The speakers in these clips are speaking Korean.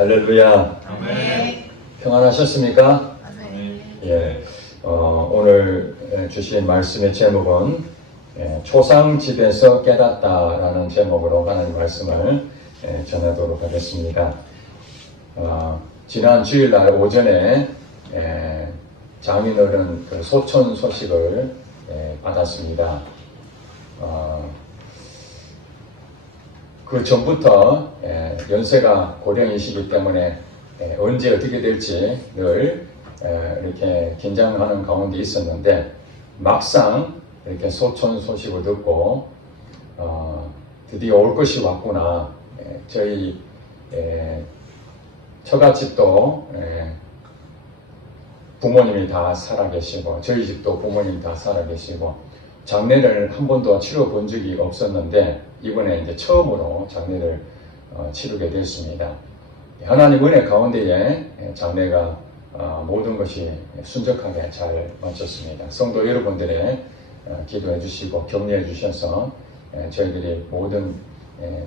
할렐루야. 아멘. 평안하셨습니까? 아멘. 예. 오늘 주신 말씀의 제목은 초상집에서 깨닫다라는 제목으로 하나님 말씀을 전하도록 하겠습니다. 지난 주일날 오전에 장인어른 그 소천 소식을 받았습니다. 그 전부터 연세가 고령이시기 때문에 언제 어떻게 될지 늘 이렇게 긴장하는 가운데 있었는데, 막상 이렇게 소천 소식을 듣고 드디어 올 것이 왔구나. 저희 처갓집도 부모님이 다 살아계시고, 저희 집도 부모님이 다 살아계시고, 장례를 한 번도 치러본 적이 없었는데 이번에 이제 처음으로 장례를 치르게 됐습니다. 하나님 은혜 가운데에 장례가 모든 것이 순적하게 잘 마쳤습니다. 성도 여러분들의 기도해 주시고 격려해 주셔서 저희들이 모든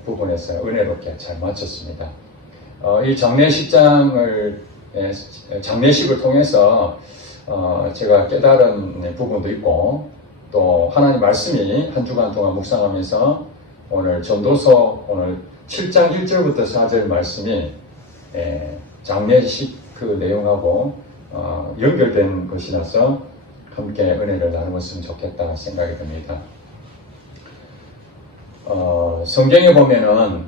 부분에서 은혜롭게 잘 마쳤습니다. 이 장례식을 통해서 제가 깨달은 부분도 있고, 또 하나님 말씀이 한 주간 동안 묵상하면서 오늘 전도서 오늘 7장 1절부터 4절 말씀이 장례식 그 내용하고 연결된 것이라서 함께 은혜를 나누었으면 좋겠다 생각이 듭니다. 성경에 보면은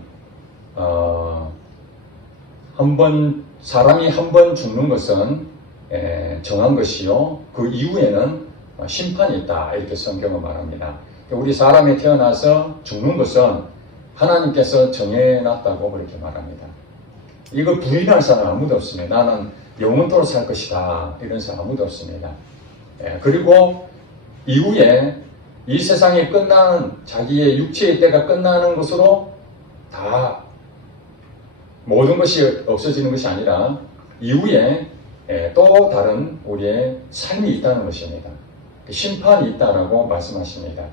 사람이 한 번 죽는 것은 정한 것이요, 그 이후에는 심판이 있다, 이렇게 성경은 말합니다. 우리 사람이 태어나서 죽는 것은 하나님께서 정해놨다고 그렇게 말합니다. 이거 부인할 사람 아무도 없습니다. 나는 영원토록 살 것이다, 이런 사람 아무도 없습니다. 그리고 이후에 이 세상이 끝나는, 자기의 육체의 때가 끝나는 것으로 다 모든 것이 없어지는 것이 아니라 이후에 또 다른 우리의 삶이 있다는 것입니다. 심판이 있다라고 말씀하십니다.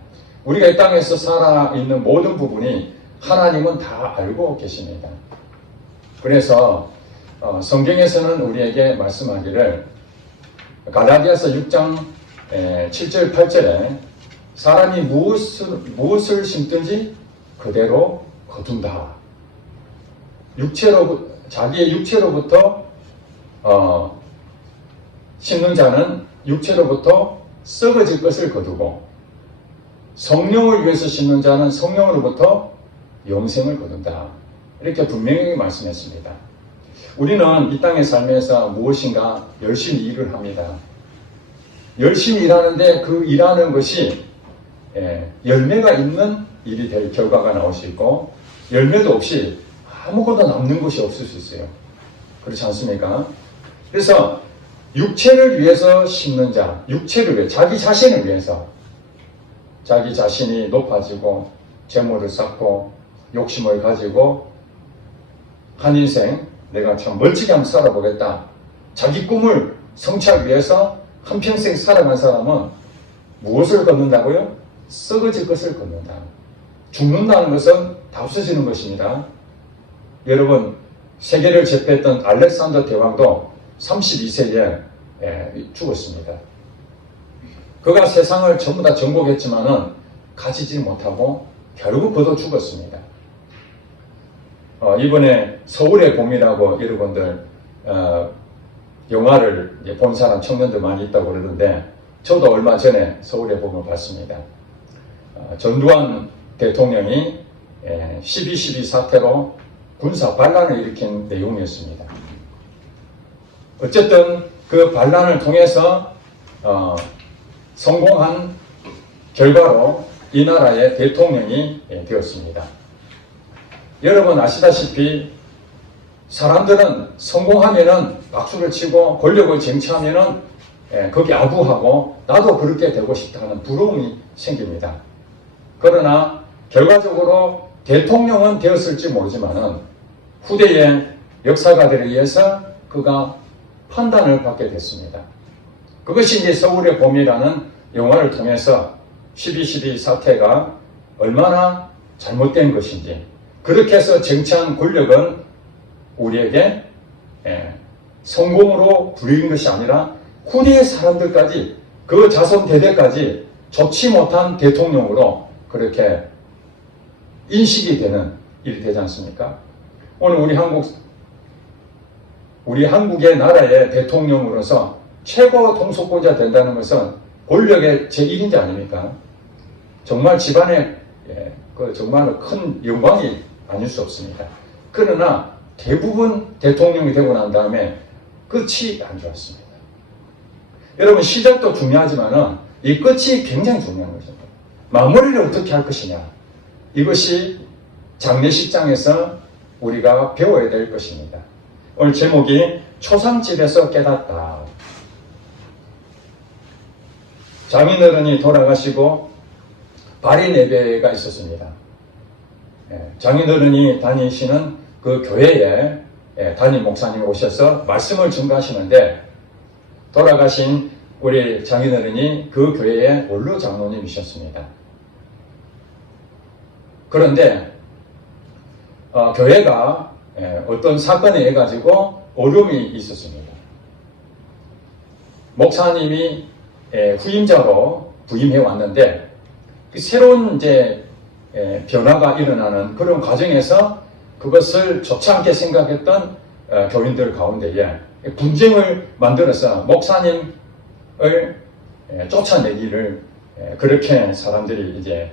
우리가 이 땅에서 살아있는 모든 부분이 하나님은 다 알고 계십니다. 그래서 성경에서는 우리에게 말씀하기를, 갈라디아서 6장 7절 8절에 사람이 무엇을 심든지 그대로 거둔다. 자기의 육체로부터 심는 자는 육체로부터 썩어질 것을 거두고, 성령을 위해서 심는 자는 성령으로부터 영생을 거둔다. 이렇게 분명히 말씀했습니다. 우리는 이 땅에 살면서 무엇인가 열심히 일을 합니다. 열심히 일하는데 그 일하는 것이 열매가 있는 일이 될 결과가 나올 수 있고, 열매도 없이 아무것도 남는 것이 없을 수 있어요. 그렇지 않습니까? 그래서 육체를 위해서 심는 자, 육체를 위해, 자기 자신을 위해서, 자기 자신이 높아지고 재물을 쌓고 욕심을 가지고 한 인생 내가 참 멀찍이 한번 살아보겠다, 자기 꿈을 성취하기 위해서 한평생 살아간 사람은 무엇을 걷는다고요? 썩어질 것을 걷는다. 죽는다는 것은 다 없어지는 것입니다. 여러분, 세계를 제패했던 알렉산더 대왕도 32세에 죽었습니다. 그가 세상을 전부 다 정복했지만은 가지지 못하고 결국 그도 죽었습니다. 이번에 서울의 봄이라고 여러분들 영화를 본 사람 청년들 많이 있다고 그러는데, 저도 얼마 전에 서울의 봄을 봤습니다. 전두환 대통령이 12.12 사태로 군사 반란을 일으킨 내용이었습니다. 어쨌든 그 반란을 통해서 성공한 결과로 이 나라의 대통령이 되었습니다. 여러분 아시다시피 사람들은 성공하면은 박수를 치고 권력을 쟁취하면은 거기 아부하고 나도 그렇게 되고 싶다는 부러움이 생깁니다. 그러나 결과적으로 대통령은 되었을지 모르지만은 후대의 역사가들에 의해서 그가 판단을 받게 됐습니다. 그것이 이제 서울의 봄이라는 영화를 통해서 12.12 사태가 얼마나 잘못된 것인지, 그렇게 해서 쟁취한 권력은 우리에게 성공으로 부르는 것이 아니라 후대의 사람들까지 그 자손 대대까지 좋지 못한 대통령으로 그렇게 인식이 되는 일이 되지 않습니까? 오늘 우리 한국의 나라의 대통령으로서 최고 통속권자 된다는 것은 권력의 제1인자 아닙니까? 정말 집안의 정말로 큰 영광이 아닐 수 없습니다. 그러나 대부분 대통령이 되고 난 다음에 끝이 안 좋았습니다. 여러분, 시작도 중요하지만 이 끝이 굉장히 중요한 것입니다. 마무리를 어떻게 할 것이냐, 이것이 장례식장에서 우리가 배워야 될 것입니다. 오늘 제목이 초상집에서 깨닫다. 장인어른이 돌아가시고 발인 예배가 있었습니다. 장인어른이 다니시는 그 교회에 담임 목사님이 오셔서 말씀을 증거하시는데, 돌아가신 우리 장인어른이 그 교회의 원로 장로님이셨습니다. 그런데 교회가 어떤 사건에 의해 가지고 어려움이 있었습니다. 목사님이 후임자로 부임해 왔는데, 새로운 변화가 일어나는 그런 과정에서 그것을 좋지 않게 생각했던 교인들 가운데에 분쟁을 만들어서 목사님을 쫓아내기를 그렇게 사람들이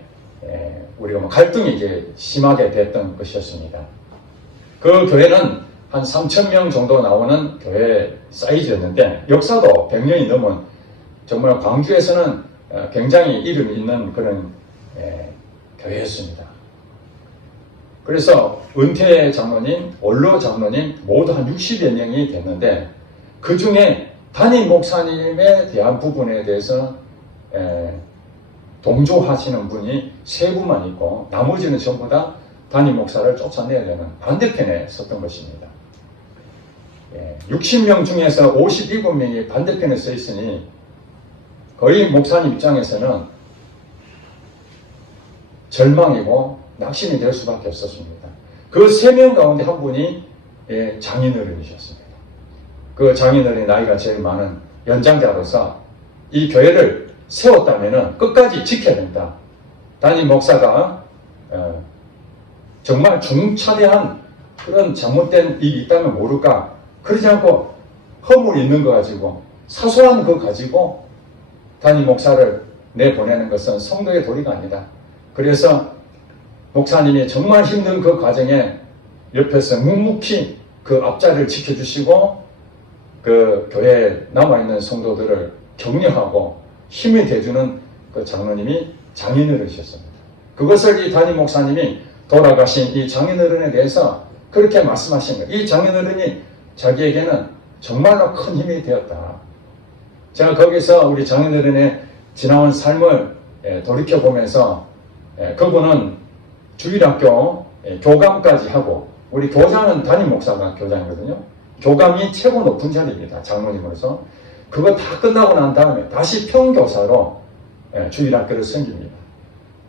우리가 갈등이 심하게 됐던 것이었습니다. 그 교회는 한 3,000명 정도 나오는 교회 사이즈였는데, 역사도 100년이 넘은 정말 광주에서는 굉장히 이름이 있는 그런 교회였습니다. 그래서 은퇴 장로님, 원로 장로님 모두 한 60여 명이 됐는데, 그 중에 담임 목사님에 대한 부분에 대해서 동조하시는 분이 3분만 있고, 나머지는 전부 다 담임 목사를 쫓아내야 되는 반대편에 섰던 것입니다. 60명 중에서 57명이 반대편에 서 있으니 거의 목사님 입장에서는 절망이고 낙심이 될 수밖에 없었습니다. 그 3명 가운데 한 분이 장인어른이셨습니다. 그 장인어른이 나이가 제일 많은 연장자로서 이 교회를 세웠다면 끝까지 지켜야 된다. 담임 목사가 정말 중차대한 그런 잘못된 일이 있다면 모를까, 그러지 않고 허물 있는 거 가지고, 사소한 거 가지고 담임 목사를 내보내는 것은 성도의 도리가 아니다. 그래서 목사님이 정말 힘든 그 과정에 옆에서 묵묵히 그 앞자리를 지켜주시고 그 교회에 남아있는 성도들을 격려하고 힘이 돼주는 그 장로님이 장인어른이셨습니다. 그것을 이 담임 목사님이 돌아가신 이 장인어른에 대해서 그렇게 말씀하신 거예요. 이 장인어른이 자기에게는 정말로 큰 힘이 되었다. 제가 거기서 우리 장인어른의 지나온 삶을 돌이켜보면서 그분은 주일학교 교감까지 하고, 우리 교장은 담임 목사가 교장이거든요. 교감이 최고 높은 자리입니다. 장로님으로서. 그거 다 끝나고 난 다음에 다시 평교사로 주일학교를 섬깁니다.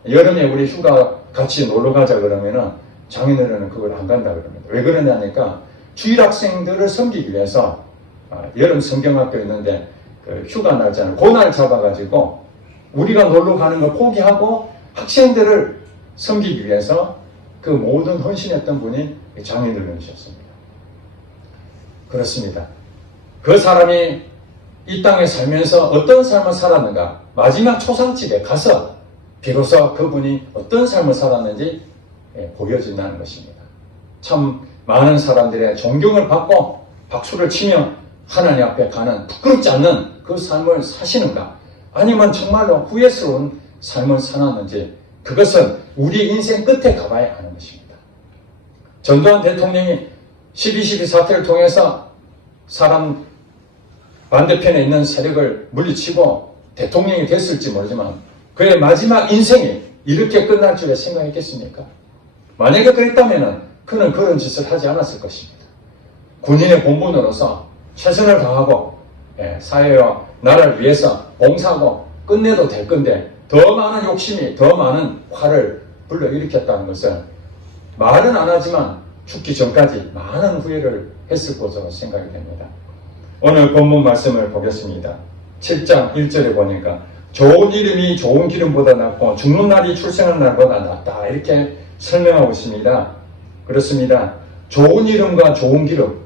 여름에 우리 휴가 같이 놀러 가자 그러면은 장인어른은 그걸 안 간다 그럽니다. 왜 그러냐니까 주일학생들을 섬기기 위해서 여름 성경학교 있는데 그 휴가 날짜는 그날 잡아가지고 우리가 놀러 가는 걸 포기하고 학생들을 섬기기 위해서 그 모든 헌신했던 분이 장인어른이셨습니다. 그렇습니다. 그 사람이 이 땅에 살면서 어떤 삶을 살았는가, 마지막 초상집에 가서 비로소 그분이 어떤 삶을 살았는지 보여진다는 것입니다. 참 많은 사람들의 존경을 받고 박수를 치며 하나님 앞에 가는 부끄럽지 않는 그 삶을 사시는가, 아니면 정말로 후회스러운 삶을 살았는지, 그것은 우리 인생 끝에 가봐야 하는 것입니다. 전두환 대통령이 12.12 사태를 통해서 사람 반대편에 있는 세력을 물리치고 대통령이 됐을지 모르지만 그의 마지막 인생이 이렇게 끝날 줄에 생각했겠습니까? 만약에 그랬다면 그는 그런 짓을 하지 않았을 것입니다. 군인의 본분으로서 최선을 다하고 사회와 나라를 위해서 봉사하고 끝내도 될 건데, 더 많은 욕심이 더 많은 화를 불러일으켰다는 것을 말은 안 하지만 죽기 전까지 많은 후회를 했을 것으로 생각이 됩니다. 오늘 본문 말씀을 보겠습니다. 7장 1절에 보니까 좋은 이름이 좋은 기름보다 낫고 죽는 날이 출생하는 날보다 낫다, 이렇게 설명하고 있습니다. 그렇습니다. 좋은 이름과 좋은 기름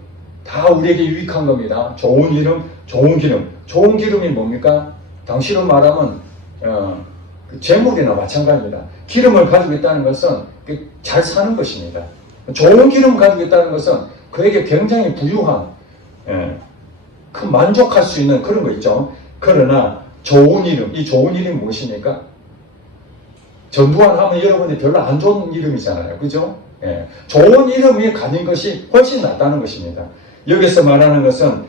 다 우리에게 유익한 겁니다. 좋은 이름, 좋은 기름. 좋은 기름이 뭡니까? 당시로 말하면 재물이나 마찬가지입니다. 기름을 가지고 있다는 것은 잘 사는 것입니다. 좋은 기름을 가지고 있다는 것은 그에게 굉장히 부유한, 큰 만족할 수 있는 그런 거 있죠. 그러나 좋은 이름, 이 좋은 이름이 무엇입니까? 전두환 하면 여러분이 별로 안 좋은 이름이잖아요. 그죠? 좋은 이름이 가진 것이 훨씬 낫다는 것입니다. 여기서 말하는 것은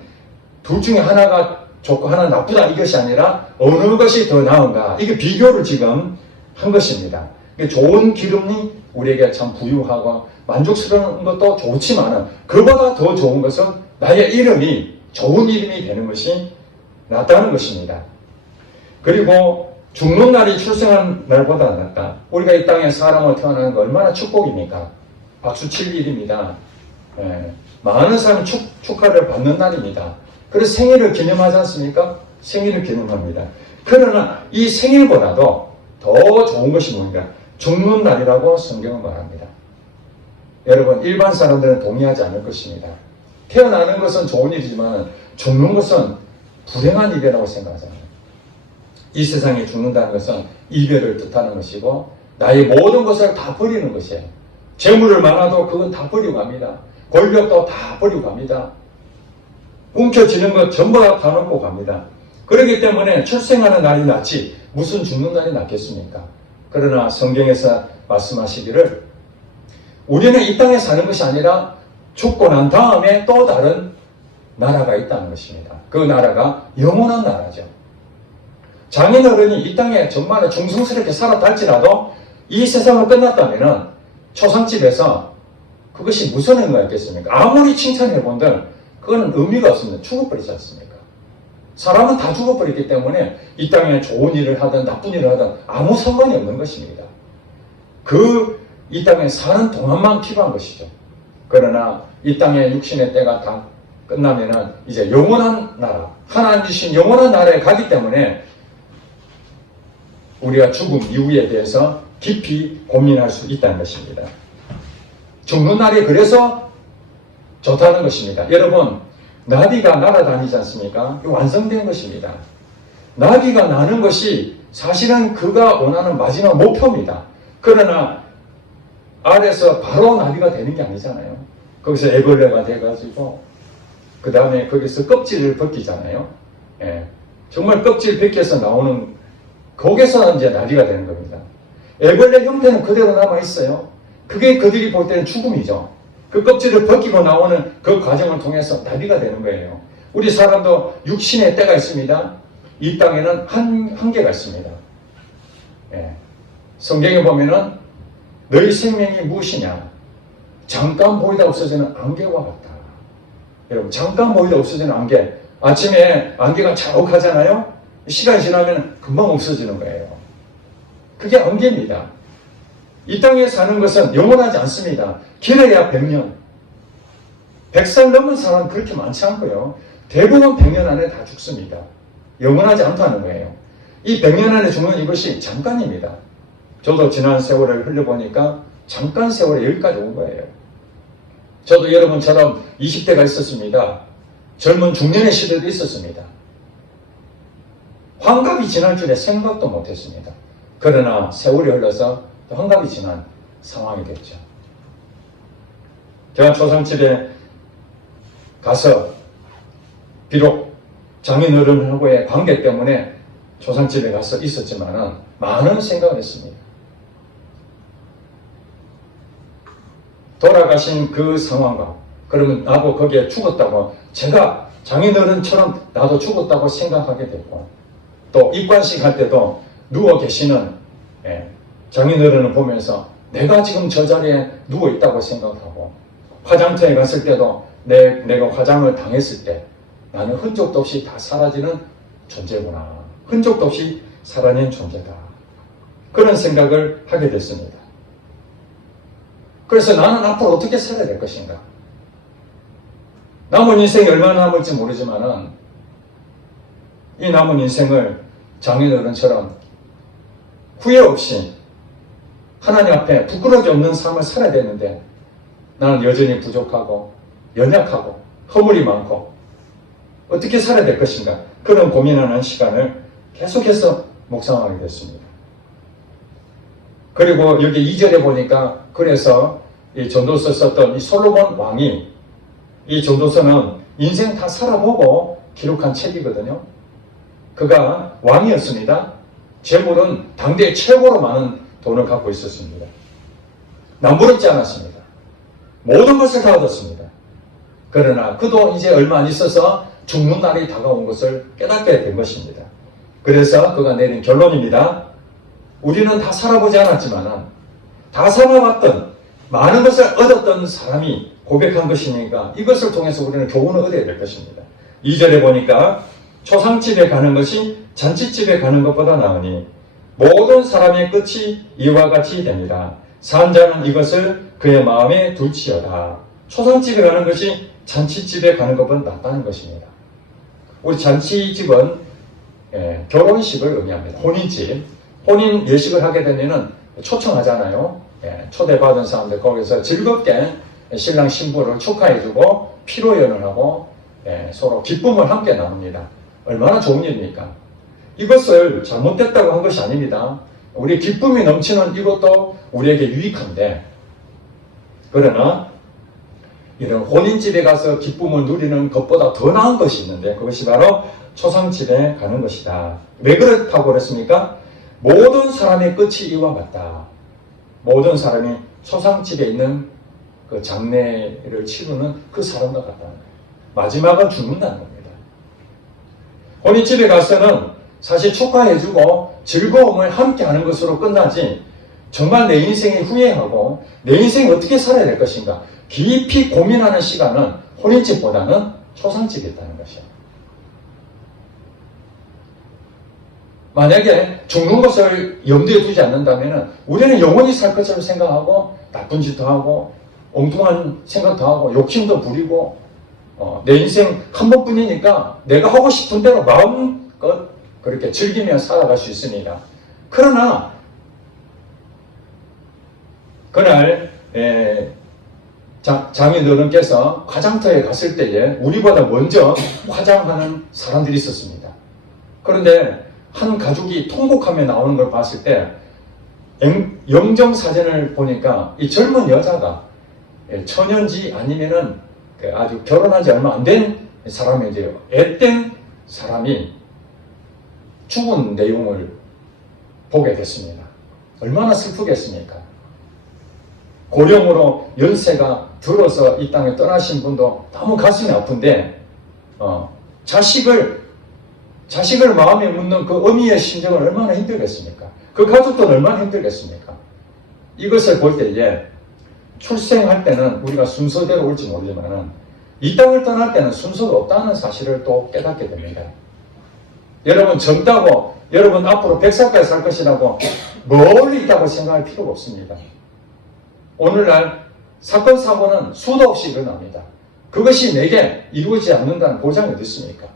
둘 중에 하나가 좋고 하나 나쁘다, 이것이 아니라 어느 것이 더 나은가, 이게 비교를 지금 한 것입니다. 좋은 기름이 우리에게 참 부유하고 만족스러운 것도 좋지만 그보다 더 좋은 것은 나의 이름이 좋은 이름이 되는 것이 낫다는 것입니다. 그리고 죽는 날이 출생한 날보다 낫다. 우리가 이 땅에 사람으로 태어나는 거 얼마나 축복입니까? 박수 칠 일입니다. 많은 사람이 축하를 받는 날입니다. 그래서 생일을 기념하지 않습니까? 생일을 기념합니다. 그러나 이 생일보다도 더 좋은 것이 뭡니까? 죽는 날이라고 성경은 말합니다. 여러분, 일반 사람들은 동의하지 않을 것입니다. 태어나는 것은 좋은 일이지만 죽는 것은 불행한 일이라고 생각하잖아요. 이 세상에 죽는다는 것은 이별을 뜻하는 것이고 나의 모든 것을 다 버리는 것이에요. 재물을 많아도 그건 다 버리고 갑니다. 권력도 다 버리고 갑니다. 움켜쥐는 것 전부 다 놓고 갑니다. 그렇기 때문에 출생하는 날이 낫지 무슨 죽는 날이 낫겠습니까? 그러나 성경에서 말씀하시기를 우리는 이 땅에 사는 것이 아니라 죽고 난 다음에 또 다른 나라가 있다는 것입니다. 그 나라가 영원한 나라죠. 장인어른이 이 땅에 정말 중성스럽게 살았할지라도 이 세상을 끝났다면 초상집에서 그것이 무슨 의미가 있겠습니까? 아무리 칭찬해본들 그거는 의미가 없습니다. 죽어버리지 않습니까? 사람은 다 죽어버리기 때문에 이 땅에 좋은 일을 하든 나쁜 일을 하든 아무 상관이 없는 것입니다. 이 땅에 사는 동안만 필요한 것이죠. 그러나 이 땅의 육신의 때가 다 끝나면은 이제 영원한 나라, 하나님 주신 영원한 나라에 가기 때문에 우리가 죽음 이후에 대해서 깊이 고민할 수 있다는 것입니다. 죽는 날이 그래서 좋다는 것입니다. 여러분, 나비가 날아다니지 않습니까? 완성된 것입니다. 나비가 나는 것이 사실은 그가 원하는 마지막 목표입니다. 그러나 알에서 바로 나비가 되는 게 아니잖아요. 거기서 애벌레가 돼가지고 그 다음에 거기서 껍질을 벗기잖아요. 정말 껍질 벗겨서 나오는 거기서 이제 나비가 되는 겁니다. 애벌레 형태는 그대로 남아있어요. 그게 그들이 볼 때는 죽음이죠. 그 껍질을 벗기고 나오는 그 과정을 통해서 나비가 되는 거예요. 우리 사람도 육신의 때가 있습니다. 이 땅에는 한계가 있습니다. 성경에 보면은 너희 생명이 무엇이냐? 잠깐 보이다 없어지는 안개와 같다. 여러분, 잠깐 보이다 없어지는 안개. 아침에 안개가 자욱하잖아요. 시간이 지나면 금방 없어지는 거예요. 그게 안개입니다. 이 땅에 사는 것은 영원하지 않습니다. 길어야 100년. 100살 넘은 사람은 그렇게 많지 않고요. 대부분 100년 안에 다 죽습니다. 영원하지 않다는 거예요. 이 100년 안에 죽는 이것이 잠깐입니다. 저도 지난 세월을 흘려보니까 잠깐 세월에 여기까지 온 거예요. 저도 여러분처럼 20대가 있었습니다. 젊은 중년의 시대도 있었습니다. 환갑이 지날 줄에 생각도 못했습니다. 그러나 세월이 흘러서 환갑이 지난 상황이 됐죠. 제가 초상집에 가서 비록 장인어른하고의 관계 때문에 초상집에 가서 있었지만 많은 생각을 했습니다. 돌아가신 그 상황과 그러면 나도 거기에 죽었다고 제가 장인어른처럼 나도 죽었다고 생각하게 됐고 또 입관식 할 때도 누워 계시는 장인어른을 보면서 내가 지금 저 자리에 누워 있다고 생각하고 화장터에 갔을 때도 내가 화장을 당했을 때 나는 흔적도 없이 다 사라지는 존재구나. 흔적도 없이 사라진 존재다. 그런 생각을 하게 됐습니다. 그래서 나는 앞으로 어떻게 살아야 될 것인가? 남은 인생이 얼마나 남을지 모르지만은 이 남은 인생을 장인어른처럼 후회 없이 하나님 앞에 부끄러움이 없는 삶을 살아야 되는데 나는 여전히 부족하고 연약하고 허물이 많고 어떻게 살아야 될 것인가? 그런 고민하는 시간을 계속해서 묵상하게 됐습니다. 그리고 여기 2절에 보니까 그래서 이 전도서 썼던 이 솔로몬 왕이 이 전도서는 인생 다 살아보고 기록한 책이거든요. 그가 왕이었습니다. 재물은 당대 최고로 많은 돈을 갖고 있었습니다. 남부럽지 않았습니다. 모든 것을 다 얻었습니다. 그러나 그도 이제 얼마 안 있어서 죽는 날이 다가온 것을 깨닫게 된 것입니다. 그래서 그가 내린 결론입니다. 우리는 다 살아보지 않았지만 다 살아봤던 많은 것을 얻었던 사람이 고백한 것이니까 이것을 통해서 우리는 교훈을 얻어야 될 것입니다. 2절에 보니까 초상집에 가는 것이 잔치집에 가는 것보다 나으니 모든 사람의 끝이 이와 같이 됩니다. 산 자는 이것을 그의 마음에 둘지어다. 초상집에 가는 것이 잔치집에 가는 것보다 낫다는 것입니다. 우리 잔치집은 결혼식을 의미합니다. 혼인집. 혼인 예식을 하게 되면 초청하잖아요. 초대받은 사람들 거기서 즐겁게 신랑 신부를 축하해주고 피로연을 하고 서로 기쁨을 함께 나눕니다. 얼마나 좋은 일입니까? 이것을 잘못됐다고 한 것이 아닙니다. 우리 기쁨이 넘치는 이것도 우리에게 유익한데 그러나 이런 혼인집에 가서 기쁨을 누리는 것보다 더 나은 것이 있는데 그것이 바로 초상집에 가는 것이다. 왜 그렇다고 그랬습니까? 모든 사람의 끝이 이와 같다. 모든 사람이 초상집에 있는 그 장례를 치르는 그 사람과 같다는 거예요. 마지막은 죽는다는 겁니다. 혼인집에 가서는 사실 축하해주고 즐거움을 함께하는 것으로 끝나지 정말 내 인생이 후회하고 내 인생이 어떻게 살아야 될 것인가 깊이 고민하는 시간은 혼인집보다는 초상집에 있다는 것이에요. 만약에 죽는 것을 염두에 두지 않는다면 우리는 영원히 살 것처럼 생각하고 나쁜 짓도 하고 엉뚱한 생각도 하고 욕심도 부리고 내 인생 한 번뿐이니까 내가 하고 싶은 대로 마음껏 그렇게 즐기며 살아갈 수 있습니다. 그러나 그날 장인어른께서 화장터에 갔을 때에 우리보다 먼저 화장하는 사람들이 있었습니다. 그런데 한 가족이 통곡하며 나오는 걸 봤을 때 영정사진을 보니까 이 젊은 여자가 처년지 아니면은 아주 결혼한 지 얼마 안 된 사람인데요. 앳된 사람이 죽은 내용을 보게 됐습니다. 얼마나 슬프겠습니까? 고령으로 연세가 들어서 이 땅에 떠나신 분도 너무 가슴이 아픈데 자식을 마음에 묻는 그 어미의 심정은 얼마나 힘들겠습니까? 그 가족도 얼마나 힘들겠습니까? 이것을 볼 때에 출생할 때는 우리가 순서대로 올지 모르지만 이 땅을 떠날 때는 순서가 없다는 사실을 또 깨닫게 됩니다. 여러분 젊다고 여러분 앞으로 100살까지 살 것이라고 멀리 있다고 생각할 필요가 없습니다. 오늘날 사건 사고는 수도 없이 일어납니다. 그것이 내게 이루어지지 않는다는 보장이 어디 있습니까?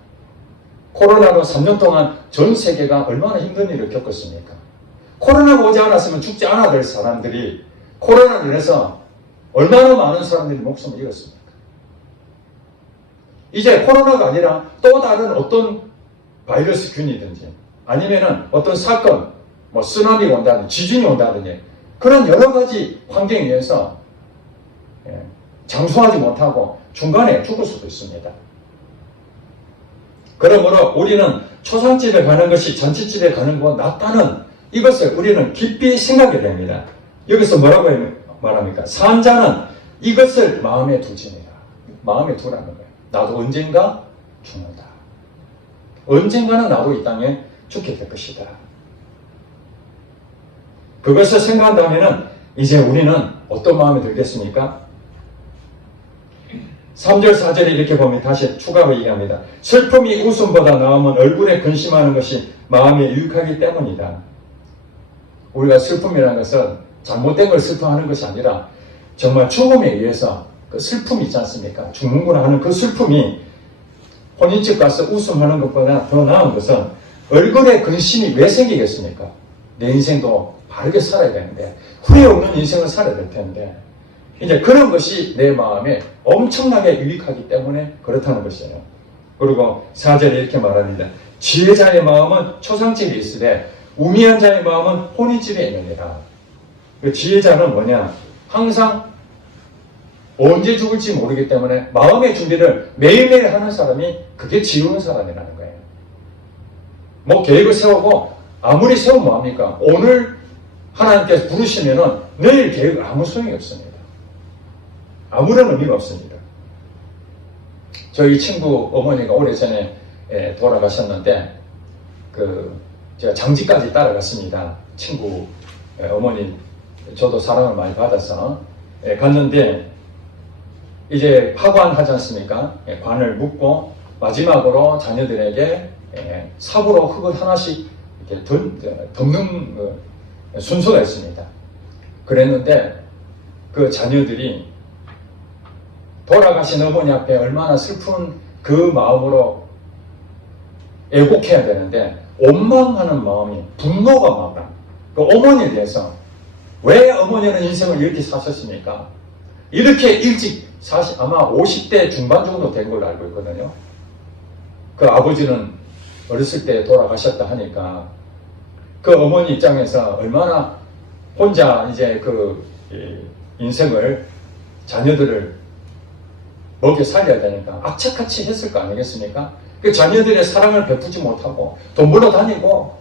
코로나로 3년 동안 전 세계가 얼마나 힘든 일을 겪었습니까? 코로나가 오지 않았으면 죽지 않아야 될 사람들이 코로나로 인해서 얼마나 많은 사람들이 목숨을 잃었습니까? 이제 코로나가 아니라 또 다른 어떤 바이러스 균이든지 아니면은 어떤 사건, 쓰나미가 온다든지 지진이 온다든지 그런 여러 가지 환경에 의해서 장수하지 못하고 중간에 죽을 수도 있습니다. 그러므로 우리는 초상집에 가는 것이 잔치집에 가는 것보다 낫다는 이것을 우리는 깊이 생각해야 됩니다. 여기서 뭐라고 말합니까? 산자는 이것을 마음에 두지니라. 마음에 두라는 거예요. 나도 언젠가 죽는다. 언젠가는 나도 이 땅에 죽게 될 것이다. 그것을 생각한다면 이제 우리는 어떤 마음이 들겠습니까? 3절 4절에 이렇게 보면 다시 추가로 얘기합니다. 슬픔이 웃음보다 나으면 얼굴에 근심하는 것이 마음에 유익하기 때문이다. 우리가 슬픔이라는 것은 잘못된 걸 슬퍼하는 것이 아니라 정말 죽음에 의해서 그 슬픔이 있지 않습니까? 죽는구나 하는 그 슬픔이 혼인집 가서 웃음하는 것보다 더 나은 것은 얼굴에 근심이 왜 생기겠습니까? 내 인생도 바르게 살아야 되는데, 후회 없는 인생을 살아야 될 텐데, 이제 그런 것이 내 마음에 엄청나게 유익하기 때문에 그렇다는 것이에요. 그리고 4절에 이렇게 말합니다. 지혜자의 마음은 초상집에 있으되 우미한 자의 마음은 혼인집에 있느니라. 그 지혜자는 뭐냐? 항상 언제 죽을지 모르기 때문에 마음의 준비를 매일매일 하는 사람이 그게 지혜로운 사람이라는 거예요. 뭐 계획을 세우고 아무리 세우면 뭐합니까? 오늘 하나님께서 부르시면은 내일 계획 아무 소용이 없습니다. 아무런 의미가 없습니다. 저희 친구 어머니가 오래전에 돌아가셨는데 제가 장지까지 따라갔습니다. 친구 어머니 저도 사랑을 많이 받아서 갔는데 이제 파관하지 않습니까? 관을 묶고 마지막으로 자녀들에게 삽으로 흙을 하나씩 이렇게 덮는 순서가 있습니다. 그랬는데 그 자녀들이 돌아가신 어머니 앞에 얼마나 슬픈 그 마음으로 애곡해야 되는데 원망하는 마음이, 분노가 막 그 어머니에 대해서 왜 어머니는 인생을 이렇게 사셨습니까? 이렇게 일찍 아마 50대 중반 정도 된 걸로 알고 있거든요. 그 아버지는 어렸을 때 돌아가셨다 하니까 그 어머니 입장에서 얼마나 혼자 이제 그 인생을, 자녀들을 먹여 살려야 되니까 악착같이 했을 거 아니겠습니까? 그 자녀들의 사랑을 베푸지 못하고 돈 벌러 다니고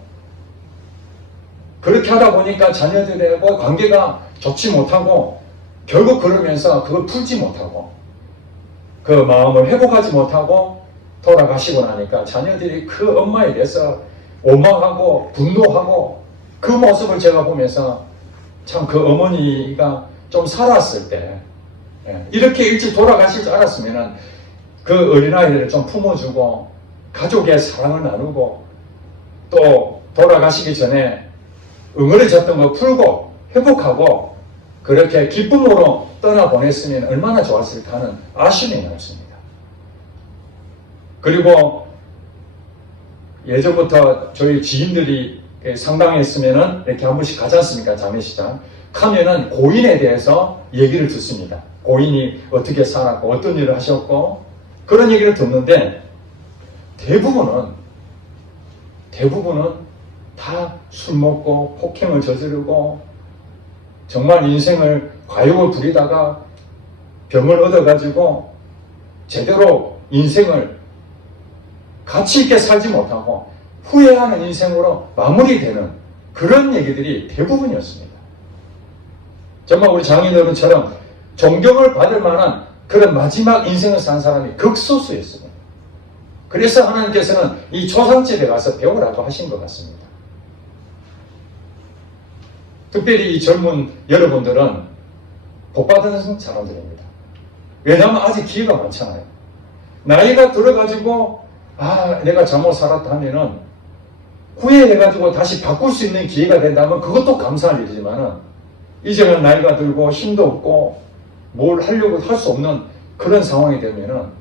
그렇게 하다 보니까 자녀들하고 관계가 좋지 못하고 결국 그러면서 그걸 풀지 못하고 그 마음을 회복하지 못하고 돌아가시고 나니까 자녀들이 그 엄마에 대해서 원망하고 분노하고 그 모습을 제가 보면서 참 그 어머니가 좀 살았을 때 이렇게 일찍 돌아가실 줄 알았으면 그 어린아이들을 좀 품어주고 가족의 사랑을 나누고 또 돌아가시기 전에 응어리졌던 거 풀고 회복하고 그렇게 기쁨으로 떠나보냈으면 얼마나 좋았을까 하는 아쉬움이 남습니다. 그리고 예전부터 저희 지인들이 상당히 있으면은 이렇게 한 번씩 가지 않습니까? 장례식장 가면은 고인에 대해서 얘기를 듣습니다. 고인이 어떻게 살았고 어떤 일을 하셨고 그런 얘기를 듣는데 대부분은 다 술 먹고 폭행을 저지르고 정말 인생을 과욕을 부리다가 병을 얻어가지고 제대로 인생을 가치 있게 살지 못하고 후회하는 인생으로 마무리되는 그런 얘기들이 대부분이었습니다. 정말 우리 장인어른처럼 존경을 받을 만한 그런 마지막 인생을 산 사람이 극소수였습니다. 그래서 하나님께서는 이 초상집에 가서 배우라고 하신 것 같습니다. 특별히 이 젊은 여러분들은 복받은 사람들입니다. 왜냐하면 아직 기회가 많잖아요. 나이가 들어가지고 내가 잘못 살았다 하면은 후회해가지고 다시 바꿀 수 있는 기회가 된다면 그것도 감사할 일이지만은 이제는 나이가 들고 힘도 없고 뭘 하려고 할 수 없는 그런 상황이 되면은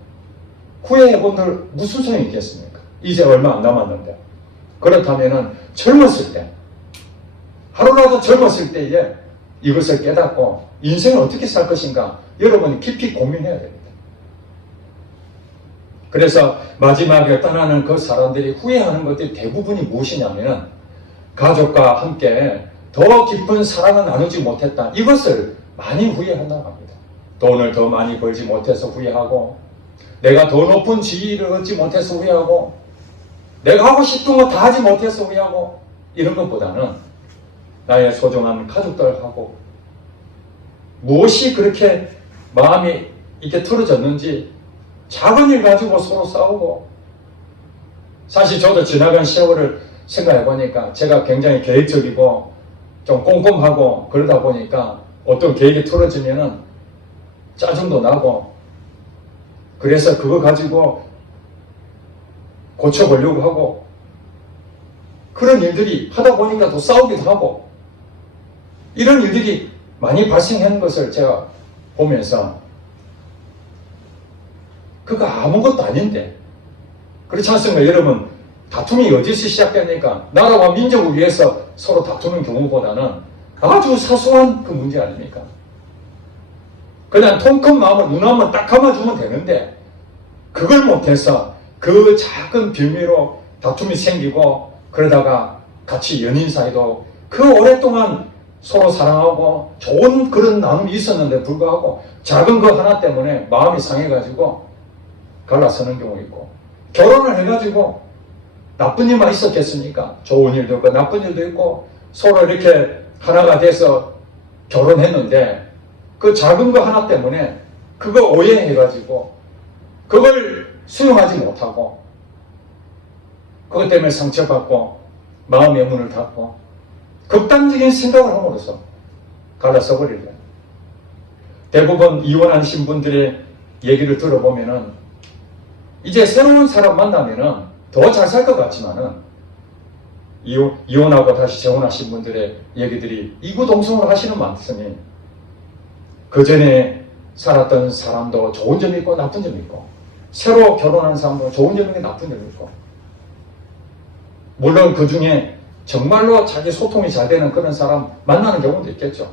후회해본들 무슨 소용이 있겠습니까? 이제 얼마 안 남았는데. 그렇다면은 젊었을 때, 하루라도 젊었을 때에 이것을 깨닫고 인생을 어떻게 살 것인가 여러분이 깊이 고민해야 됩니다. 그래서 마지막에 떠나는 그 사람들이 후회하는 것들이 대부분이 무엇이냐면 가족과 함께 더 깊은 사랑을 나누지 못했다. 이것을 많이 후회한다고 합니다. 돈을 더 많이 벌지 못해서 후회하고 내가 더 높은 지위를 얻지 못해서 후회하고 내가 하고 싶은 거 다 하지 못해서 후회하고 이런 것보다는 나의 소중한 가족들하고 무엇이 그렇게 마음이 이렇게 틀어졌는지 작은 일 가지고 서로 싸우고 사실 저도 지나간 세월을 생각해 보니까 제가 굉장히 계획적이고 좀 꼼꼼하고 그러다 보니까 어떤 계획이 틀어지면은 짜증도 나고 그래서 그거 가지고 고쳐보려고 하고 그런 일들이 하다 보니까 또 싸우기도 하고 이런 일들이 많이 발생하는 것을 제가 보면서 그거 아무것도 아닌데, 그렇지 않습니까? 여러분, 다툼이 어디서 시작됩니까? 나라와 민족을 위해서 서로 다투는 경우보다는 아주 사소한 그 문제 아닙니까? 그냥 통 큰 마음을 눈 한번 딱 감아주면 되는데, 그걸 못해서 그 작은 빌미로 다툼이 생기고, 그러다가 같이 연인 사이도 그 오랫동안 서로 사랑하고 좋은 그런 나눔이 있었는데 불구하고 작은 거 하나 때문에 마음이 상해가지고 갈라서는 경우 있고, 결혼을 해가지고 나쁜 일만 있었겠습니까? 좋은 일도 있고 나쁜 일도 있고 서로 이렇게 하나가 돼서 결혼했는데 그 작은 거 하나 때문에 그거 오해해가지고 그걸 수용하지 못하고 그것 때문에 상처받고 마음의 문을 닫고 극단적인 생각을 함으로써 갈라서 버리려. 대부분 이혼한 신분들의 얘기를 들어보면은 이제 새로운 사람 만나면은 더 잘 살 것 같지만은 이혼하고 다시 재혼하신 분들의 얘기들이 이구동성을 하시는 많으니 그 전에 살았던 사람도 좋은 점이 있고 나쁜 점이 있고 새로 결혼한 사람도 좋은 점이 있고 나쁜 점이 있고 물론 그 중에 정말로 자기 소통이 잘 되는 그런 사람 만나는 경우도 있겠죠.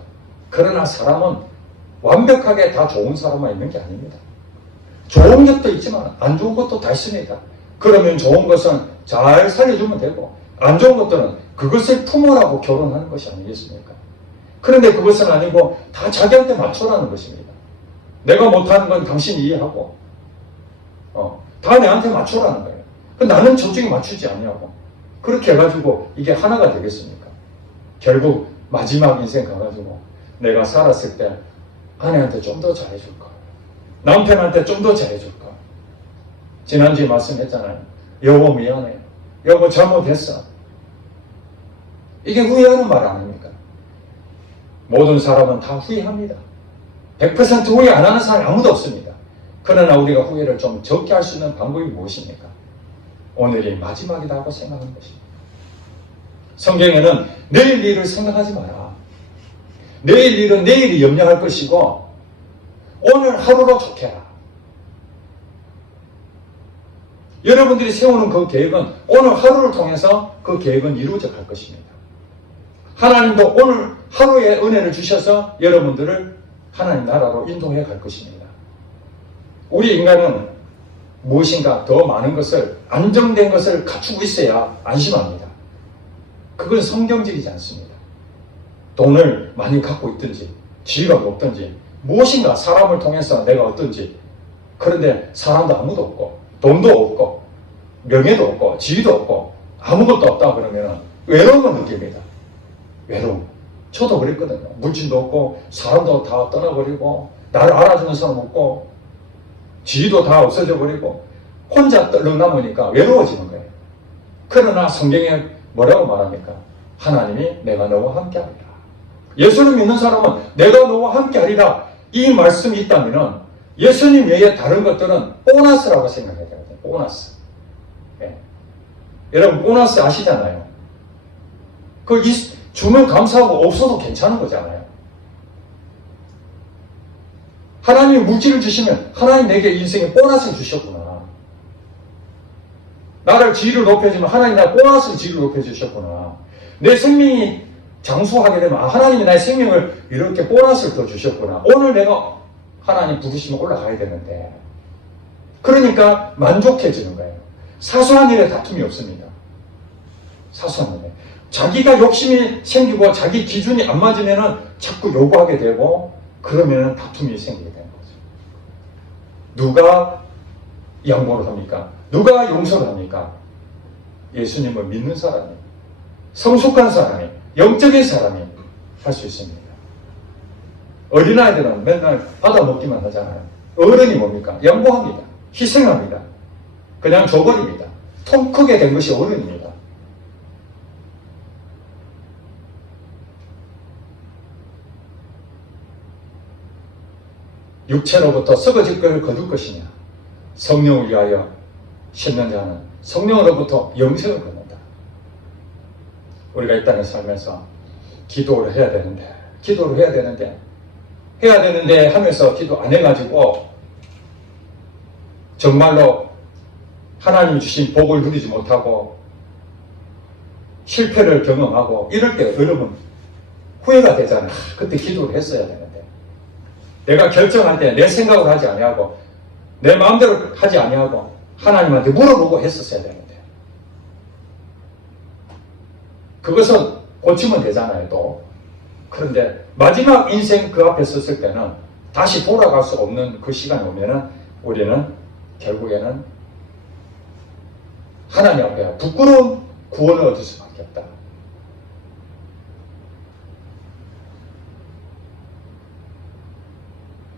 그러나 사람은 완벽하게 다 좋은 사람만 있는 게 아닙니다. 좋은 것도 있지만 안 좋은 것도 다 있습니다. 그러면 좋은 것은 잘 살려주면 되고 안 좋은 것들은 그것을 품으라고 결혼하는 것이 아니겠습니까? 그런데 그것은 아니고 다 자기한테 맞춰라는 것입니다. 내가 못하는 건 당신이 이해하고 다 내한테 맞춰라는 거예요. 나는 저쪽에 맞추지 않냐고. 그렇게 해가지고 이게 하나가 되겠습니까? 결국 마지막 인생 가가지고 내가 살았을 때 아내한테 좀 더 잘해줄까? 남편한테 좀 더 잘해줄까? 지난주에 말씀했잖아요. 여보 미안해. 여보 잘못했어. 이게 후회하는 말 아닙니까? 모든 사람은 다 후회합니다. 100% 후회 안 하는 사람이 아무도 없습니다. 그러나 우리가 후회를 좀 적게 할 수 있는 방법이 무엇입니까? 오늘이 마지막이다 하고 생각하는 것입니다. 성경에는 내일 일을 생각하지 마라. 내일 일은 내일이 염려할 것이고 오늘 하루로 좋게라. 여러분들이 세우는 그 계획은 오늘 하루를 통해서 그 계획은 이루어져 갈 것입니다. 하나님도 오늘 하루의 은혜를 주셔서 여러분들을 하나님 나라로 인도해 갈 것입니다. 우리 인간은 무엇인가 더 많은 것을 안정된 것을 갖추고 있어야 안심합니다. 그건 성경적이지 않습니다. 돈을 많이 갖고 있든지 지위가 높든지 무엇인가 사람을 통해서 내가 어떤지 그런데 사람도 아무도 없고 돈도 없고 명예도 없고 지위도 없고 아무것도 없다 그러면 외로움을 느낍니다. 외로움. 저도 그랬거든요. 물질도 없고 사람도 다 떠나버리고 나를 알아주는 사람 없고 지위도 다 없어져 버리고 혼자 떨렁 남으니까 외로워지는 거예요. 그러나 성경에 뭐라고 말합니까? 하나님이 내가 너와 함께하리라. 예수를 믿는 사람은 내가 너와 함께하리라 이 말씀이 있다면 예수님 외에 다른 것들은 보너스라고 생각해야 되거든요. 보너스. 예. 여러분 보너스 아시잖아요. 그 주면 감사하고 없어도 괜찮은 거잖아요. 하나님이 물질을 주시면 하나님 내게 인생에 보너스를 주셨구나. 나를 지위를 높여주면 하나님 나 보너스를 지위를 높여주셨구나. 내 생명이 장수하게 되면 하나님이 나의 생명을 이렇게 보너스를 더 주셨구나. 오늘 내가 하나님 부르시면 올라가야 되는데 그러니까 만족해지는 거예요. 사소한 일에 다툼이 없습니다. 사소한 일에. 자기가 욕심이 생기고 자기 기준이 안 맞으면 자꾸 요구하게 되고 그러면 다툼이 생기게 되는 거죠. 누가 양보를 합니까? 누가 용서를 합니까? 예수님을 믿는 사람이, 성숙한 사람이, 영적인 사람이 할 수 있습니다. 어린아이들은 맨날 받아먹기만 하잖아요. 어른이 뭡니까? 양보합니다. 희생합니다. 그냥 줘버립니다. 통 크게 된 것이 어른입니다. 육체로부터 썩어질 것을 거둘 것이냐 성령을 위하여 심는 자는 성령으로부터 영생을 거둔다. 우리가 이 땅에 살면서 기도를 해야 되는데 해야 되는데 하면서 기도 안 해가지고 정말로 하나님 주신 복을 누리지 못하고 실패를 경험하고 이럴 때 여러분 후회가 되잖아. 그때 기도를 했어야 되는데 내가 결정할 때 내 생각을 하지 아니하고 내 마음대로 하지 아니하고 하나님한테 물어보고 했었어야 되는데 그것은 고치면 되잖아요. 또 그런데 마지막 인생 그 앞에 섰을 때는 다시 돌아갈 수 없는 그 시간이 오면은 우리는 결국에는 하나님 앞에 부끄러운 구원을 얻을 수밖에 없다.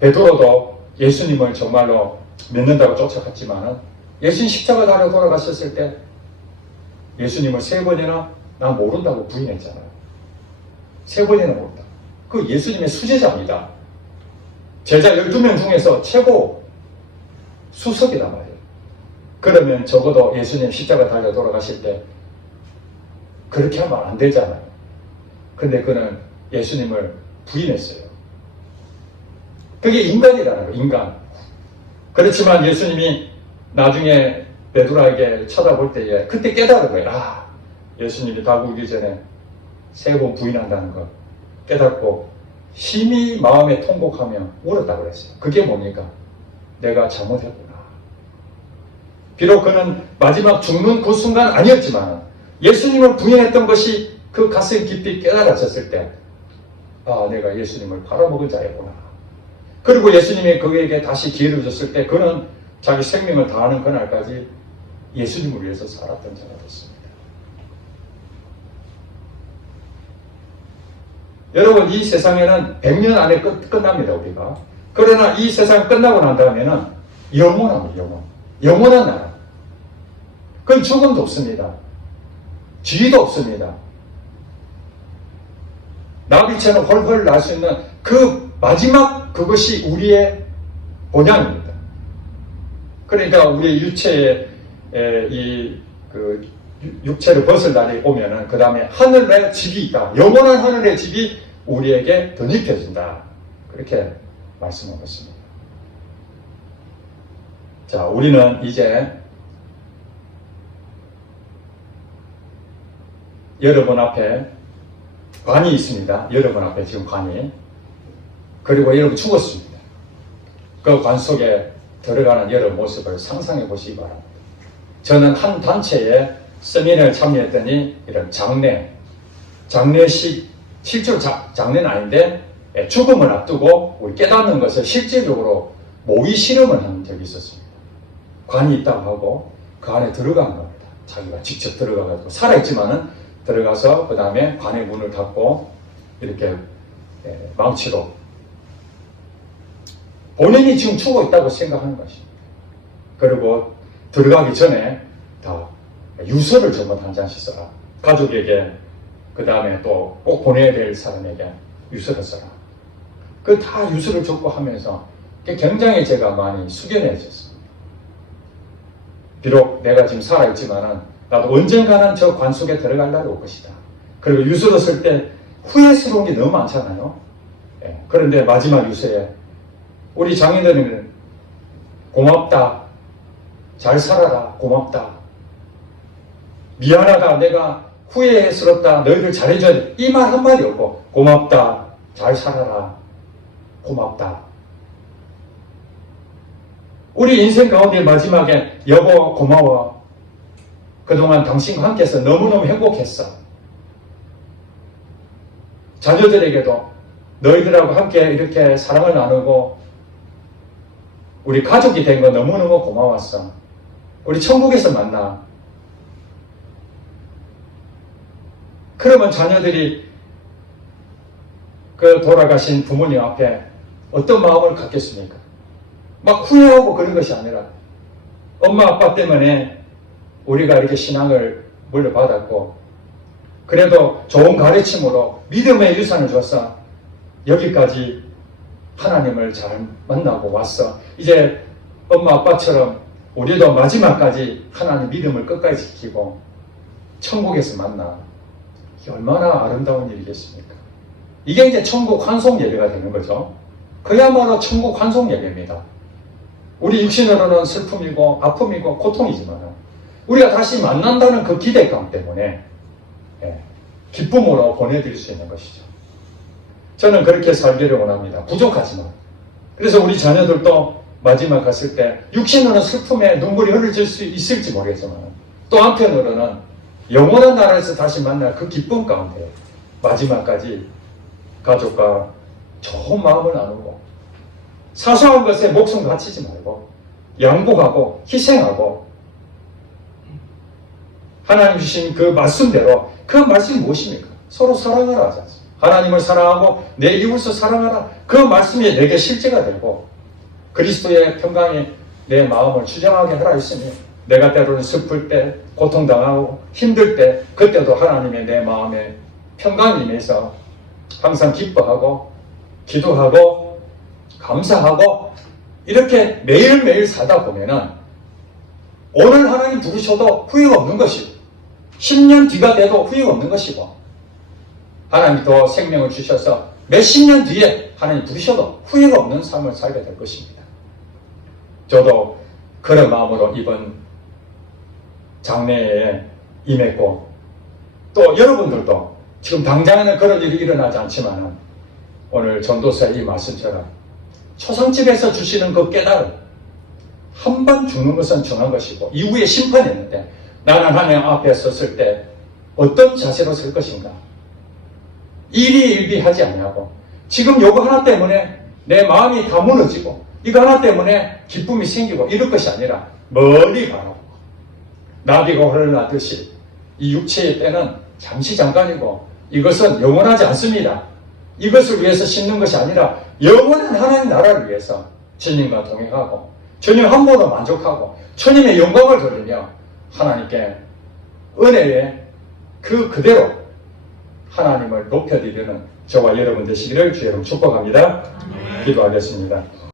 베드로도 예수님을 정말로 믿는다고 쫓아갔지만은 예수님 십자가 달려 돌아가셨을 때 예수님을 3번이나 나 모른다고 부인했잖아요. 3번이나 모른다. 그 예수님의 수제자입니다. 제자 12명 중에서 최고 수석이란 말이에요. 그러면 적어도 예수님 십자가 달려 돌아가실 때 그렇게 하면 안 되잖아요. 근데 그는 예수님을 부인했어요. 그게 인간이라는 거예요. 인간. 그렇지만 예수님이 나중에 베드로에게 쳐다볼 때에 그때 깨달은 거예요. 아, 예수님이 다 울기 전에 3번 부인한다는 거 깨닫고 심히 마음에 통곡하며 울었다고 그랬어요. 그게 뭡니까? 내가 잘못했구나. 비록 그는 마지막 죽는 그 순간 아니었지만 예수님을 부인했던 것이 그 가슴 깊이 깨달아졌을 때 아, 내가 예수님을 팔아먹은 자였구나. 그리고 예수님이 그에게 다시 기회를 줬을 때 그는 자기 생명을 다하는 그날까지 예수님을 위해서 살았던 자가 됐습니다. 여러분 이 세상에는 100년 안에 끝납니다. 우리가. 그러나 이 세상 끝나고 난 다음에는 영원합니다. 영원한 나라. 그건 죽음도 없습니다. 죄도 없습니다. 나비처럼 헐헐 날 수 있는 그 마지막 그것이 우리의 본향입니다. 그러니까 우리의 유체의 그 육체를 벗을 날이 오면은 그 다음에 하늘의 집이 있다. 영원한 하늘의 집이 우리에게 덧입혀진다. 그렇게 말씀하고 있습니다. 자, 우리는 이제 여러분 앞에 관이 있습니다. 여러분 앞에 지금 관이. 그리고 여러분 죽었습니다. 그 관 속에 들어가는 여러분 모습을 상상해 보시기 바랍니다. 저는 한 단체에 세미나를 참여했더니 이런 장례식, 실제로 장례는 아닌데 죽음을 앞두고 우리 깨닫는 것을 실제적으로 모의 실험을 한 적이 있었습니다. 관이 있다고 하고 그 안에 들어간 겁니다. 자기가 직접 들어가가지고 살아있지만은 들어가서 그 다음에 관의 문을 닫고 이렇게 망치로 본인이 지금 죽어 있다고 생각하는 것입니다. 그리고 들어가기 전에 다 유서를 전부 한 장씩 써라. 가족에게 그 다음에 또 꼭 보내야 될 사람에게 유서를 써라. 그 다 유서를 적고 하면서 굉장히 제가 많이 숙연해졌습니다. 비록 내가 지금 살아있지만은 나도 언젠가는 저 관 속에 들어갈 날이 올 것이다. 그리고 유서를 쓸 때 후회스러운 게 너무 많잖아요. 그런데 마지막 유서에 우리 장인들은 고맙다, 잘 살아라, 고맙다, 미안하다, 내가 후회스럽다, 너희들 잘해줘야 돼. 이 말 한마디 없고 고맙다, 잘 살아라, 고맙다. 우리 인생 가운데 마지막에 여보 고마워. 그동안 당신과 함께해서 너무너무 행복했어. 자녀들에게도 너희들하고 함께 이렇게 사랑을 나누고 우리 가족이 된 거 너무너무 고마웠어. 우리 천국에서 만나. 그러면 자녀들이 그 돌아가신 부모님 앞에 어떤 마음을 갖겠습니까? 막 후회하고 그런 것이 아니라 엄마 아빠 때문에 우리가 이렇게 신앙을 물려받았고 그래도 좋은 가르침으로 믿음의 유산을 줘서 여기까지 하나님을 잘 만나고 왔어. 이제 엄마 아빠처럼 우리도 마지막까지 하나님 믿음을 끝까지 지키고 천국에서 만나. 이게 얼마나 아름다운 일이겠습니까? 이게 이제 천국 환송 예배가 되는 거죠. 그야말로 천국 환송 예배입니다. 우리 육신으로는 슬픔이고 아픔이고 고통이지만 우리가 다시 만난다는 그 기대감 때문에 기쁨으로 보내드릴 수 있는 것이죠. 저는 그렇게 살기를 원합니다. 부족하지만. 그래서 우리 자녀들도 마지막 갔을 때 육신으로는 슬픔에 눈물이 흐르질 수 있을지 모르겠지만 또 한편으로는 영원한 나라에서 다시 만날 그 기쁨 가운데 마지막까지 가족과 좋은 마음을 나누고 사소한 것에 목숨 바치지 말고 양보하고 희생하고 하나님 주신 그 말씀대로 그 말씀이 무엇입니까? 서로 사랑하라 하지 않습니까? 하나님을 사랑하고 내 이웃을 사랑하라. 그 말씀이 내게 실제가 되고 그리스도의 평강이 내 마음을 주장하게 하라 했으니 내가 때로는 슬플 때 고통당하고 힘들 때 그때도 하나님의 내 마음에 평강이 임해서 항상 기뻐하고 기도하고 감사하고 이렇게 매일매일 살다 보면은 오늘 하나님 부르셔도 후회가 없는 것이고 10년 뒤가 돼도 후회가 없는 것이고 하나님이 더 생명을 주셔서 몇십 년 뒤에 하나님 부르셔도 후회가 없는 삶을 살게 될 것입니다. 저도 그런 마음으로 이번 장례에 임했고 또 여러분들도 지금 당장에는 그런 일이 일어나지 않지만 오늘 전도서의 이 말씀처럼 초상집에서 주시는 그 깨달음 한 번 죽는 것은 정한 것이고 이후에 심판이 있는데 나는 하나님 앞에 섰을 때 어떤 자세로 설 것인가 일희일비하지 아니하고 지금 요거 하나 때문에 내 마음이 다 무너지고 이거 하나 때문에 기쁨이 생기고 이럴 것이 아니라 멀리 바라보고 나비가 흘러나듯이 이 육체의 때는 잠시 잠깐이고 이것은 영원하지 않습니다. 이것을 위해서 심는 것이 아니라 영원한 하나님 나라를 위해서 주님과 동행하고 주님 한 번도 만족하고 주님의 영광을 돌리며 하나님께 은혜에 그대로 하나님을 높여드리는 저와 여러분 되시기를 주의 이름 축복합니다. 기도하겠습니다.